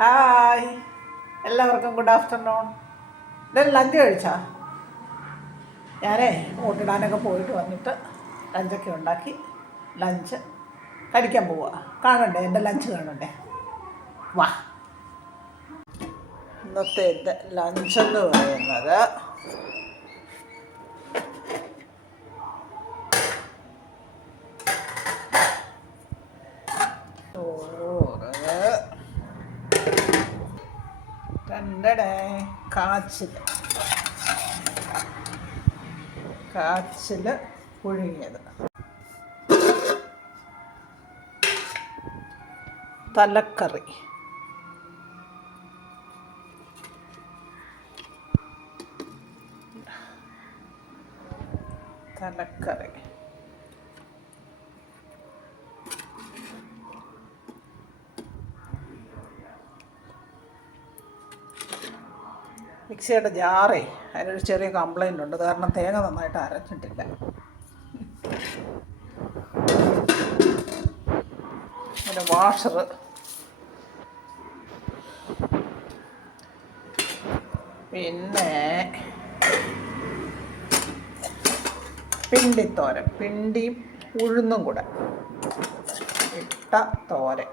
Hi. എല്ലാവർക്കും good afternoon. ഇതെല്ലാം lunch കഴിച്ചാ? ഞാനേ ഓട്ടിടാനൊക്കെ പോയിട്ട് വന്നിട്ട് ലഞ്ചൊക്കെ ഉണ്ടാക്കി ലഞ്ച് കഴിക്കാൻ പോവുക കാണണ്ടേ? എന്റെ ലഞ്ച് കാണണ്ടേ? വാ. ഇന്നത്തെ എന്റെ ലഞ്ച് എന്ന് പറയുന്നത് ചോറ് രണ്ടടേ കാച്ചിൽ കാച്ചിൽ പുഴുങ്ങിയത്. തലക്കറി. തലക്കറി. മിക്സിയുടെ ജാറേ അതിനൊരു ചെറിയ കംപ്ലൈന്റ് ഉണ്ട്. കാരണം തേങ്ങ നന്നായിട്ട് അരച്ചിട്ടില്ല. പിന്നെ വാഷർ പിന്നെ പിണ്ടിത്തോരൻ. പിണ്ടിയും ഉഴുന്നും കൂടെ. ഇട്ട തോരൻ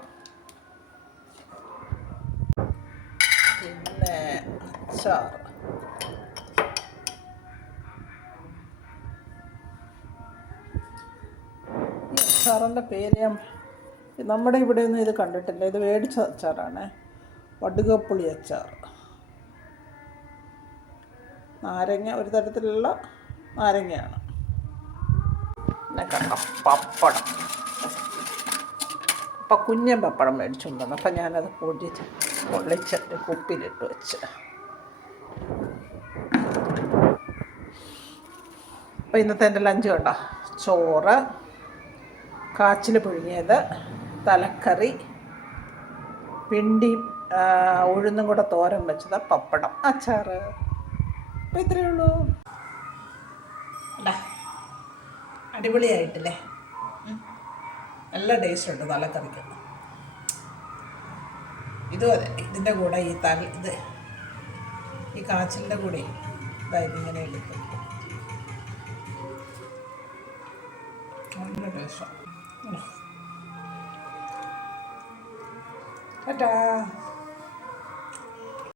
പിന്നെ അച്ചാർ ഈ അച്ചാറിന്റെ പേര് ഞാൻ നമ്മുടെ ഇവിടെ ഒന്നും ഇത് കണ്ടിട്ടില്ല. ഇത് മേടിച്ച അച്ചാറാണ്. വടുകപ്പുളി അച്ചാർ. നാരങ്ങ ഒരു തരത്തിലുള്ള നാരങ്ങയാണ്. പിന്നെ കണ്ട? പപ്പടം. അപ്പം കുഞ്ഞൻ പപ്പടം മേടിച്ചുകൊണ്ടുവന്നു അപ്പം ഞാനത് പൊടിച്ച് പൊള്ളിച്ച് ഒരു കുപ്പിയിലിട്ട് വെച്ച്. അപ്പോൾ ഇന്നത്തെ എന്റെ ലഞ്ച് കണ്ടോ? ചോറ് കാച്ചിൽ പുഴുങ്ങിയത് തലക്കറി പിണ്ടിയും ആ, ഉഴുന്നും കൂടെ തോരൻ വെച്ചത് പപ്പടം അച്ചാറ്. അപ്പോൾ ഇത്രയേ ഉള്ളൂ. അടിപൊളിയായിട്ടില്ലേ? നല്ല ടേസ്റ്റ് ഉണ്ട് തലക്കറിക്ക്. ഇതും അതെ ഇതിന്റെ കൂടെ ഈ തല ഇത് ഈ കാച്ചിലിന്റെ കൂടെ ഇതായത് ഇങ്ങനെ എടുക്കും টাটা